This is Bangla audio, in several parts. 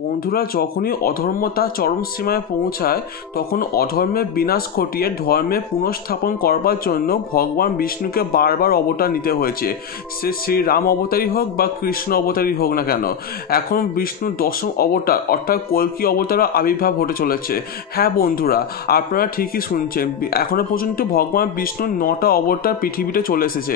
বন্ধুরা, যখনই অধর্মতা চরম সীমায় পৌঁছায় তখন অধর্মের বিনাশ ঘটিয়ে ধর্মের পুনঃস্থাপন করবার জন্য ভগবান বিষ্ণুকে বারবার অবতার নিতে হয়েছে। সে শ্রী রাম অবতারই হোক বা কৃষ্ণ অবতারই হোক না কেন, এখন বিষ্ণুর দশম অবতার অর্থাৎ কল্কি অবতারও আবির্ভাব হতে চলেছে। হ্যাঁ বন্ধুরা, আপনারা ঠিকই শুনছেন, এখনো পর্যন্ত ভগবান বিষ্ণুর 9টা অবতার পৃথিবীতে চলে এসেছে।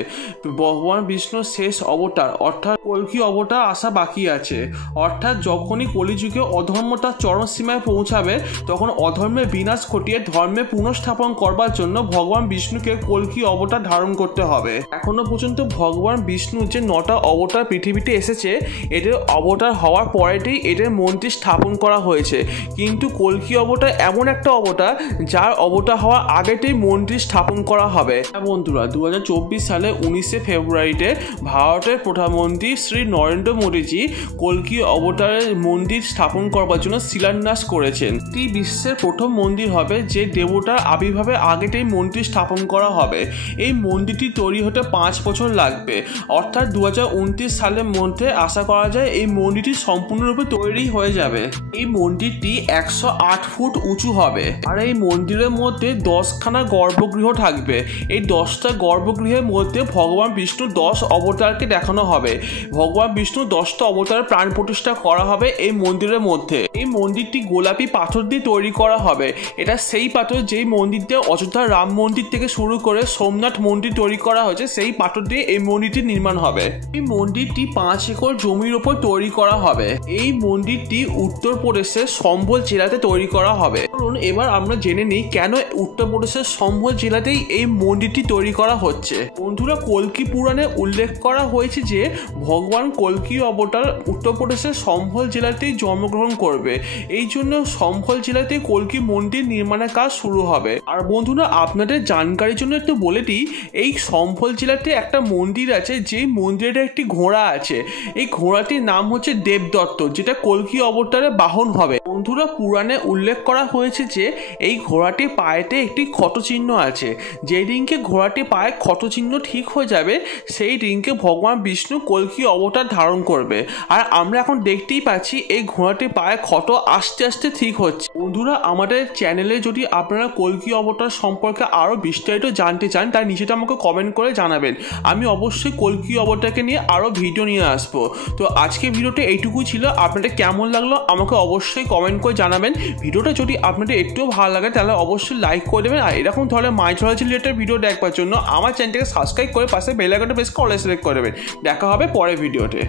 ভগবান বিষ্ণুর শেষ অবতার অর্থাৎ কল্কি অবতার আসা বাকি আছে। অর্থাৎ যখনই কলিযুগে অধর্মতা চরম সীমায় পৌঁছাবে তখন অধর্মের বিনাশ ঘটিয়ে ধর্মের পুনঃস্থাপন করবার জন্য ভগবান বিষ্ণুকে কল্কি অবতার ধারণ করতে হবে। এখনো পর্যন্ত ভগবান বিষ্ণুর যে 9টা অবতার পৃথিবীতে এসেছে, এদের অবতার হওয়ার পরেতেই এদের মন্দির স্থাপন করা হয়েছে। কিন্তু কল্কি অবতার এমন একটা অবতার যার অবতার হওয়ার আগেতেই মন্দির স্থাপন করা হবে। বন্ধুরা, 2024 সালে 19শে ফেব্রুয়ারিতে ভারতের প্রধানমন্ত্রী শ্রী নরেন্দ্র মোদীজি কল্কি অবতারের মন্দির স্থাপন করবার জন্য শিলান্যাস করেছেন। এটি বিশ্বের প্রথম মন্দির হবে যে দেবতার আবির্ভাবের আগেতেই মন্দির স্থাপন করা হবে। এই মন্দিরটি তৈরি হতে 5 বছর লাগবে, অর্থাৎ 2029 সালের মধ্যে আশা করা যায় এই মন্দিরটি সম্পূর্ণরূপে তৈরি হয়ে যাবে। এই মন্দিরটি 108 ফুট উঁচু হবে আর এই মন্দিরের মধ্যে 10খানা গর্ভগৃহ থাকবে। এই 10টা গর্ভগৃহের মধ্যে ভগবান বিষ্ণুর 10 অবতারকে দেখানো হবে। ভগবান বিষ্ণুর 10টা অবতারের প্রাণ প্রতিষ্ঠা করা হবে এই মন্দিরের মধ্যে। এই মন্দিরটি গোলাপি পাথর দিয়ে তৈরি করা হবে। এটা সেই পাথর যেই মন্দির দিয়ে অযোধ্যা রাম মন্দির থেকে শুরু করে সোমনাথ মন্দির তৈরি করা হয়েছে, সেই পাথর দিয়ে এই মন্দিরটি নির্মাণ হবে। এই মন্দিরটি 5 একর জমির উপর তৈরি করা হবে। এই মন্দিরটি উত্তরপ্রদেশের সম্বল জেলাতে তৈরি করা হবে। চলুন এবার আমরা জেনে নিই কেন উত্তরপ্রদেশের সম্বল জেলাতেই এই মন্দিরটি তৈরি করা হচ্ছে। বন্ধুরা, কল্কি পুরাণে উল্লেখ করা হয়েছে যে ভগবান কল্কি অবতার উত্তরপ্রদেশের সম্বল জেলাতেই জন্মগ্রহণ করবে। এই জন্য সম্বল জেলাতে কল্কি মন্দির নির্মাণের কাজ শুরু হবে। আর বন্ধুরা, আপনাদের জানকারির জন্য একটু বলে দিই, এই সম্বল জেলাতে একটা মন্দির আছে, যেই মন্দিরে একটি ঘোড়া আছে। এই ঘোড়াটির নাম হচ্ছে দেবদত্ত, যেটা কল্কি অবতারের বাহন হবে। বন্ধুরা, পুরাণে উল্লেখ করা হয়েছে যে এই ঘোড়াটির পায়েতে একটি ক্ষতচিহ্ন আছে। যেই দিনকে ঘোড়াটির পায়ে ক্ষতচিহ্ন ঠিক হয়ে যাবে সেই দিনকে ভগবান বিষ্ণু কল্কি অবতার ধারণ করবে। আর আমরা এখন দেখতেই পাচ্ছি এই ঘোড়াটির পায়ে ক্ষত আস্তে আস্তে ঠিক হচ্ছে। বন্ধুরা, আমাদের চ্যানেলে যদি আপনারা কল্কি অবতার সম্পর্কে আরও বিস্তারিত জানতে চান তাই নিচেটা আমাকে কমেন্ট করে জানাবেন। আমি অবশ্যই কল্কি অবতারকে নিয়ে আরও ভিডিও নিয়ে আসবো। তো আজকে ভিডিওটা এইটুকুই ছিল। আপনাদের কেমন লাগলো আমাকে অবশ্যই কমেন্ট করে জানাবেন। ভিডিওটা যদি আপনাদের একটুও ভালো লাগে তাহলে অবশ্যই লাইক করে দেবেন। আর এরকম ধরনের মাইথোলজি রিলেটেড ভিডিও দেখবার জন্য আমার চ্যানেলটাকে সাবস্ক্রাইব করে পাশে বেল আইকনটা প্রেস করে অল সিলেক্ট করে দেবেন। দেখা হবে পরের ভিডিওতে।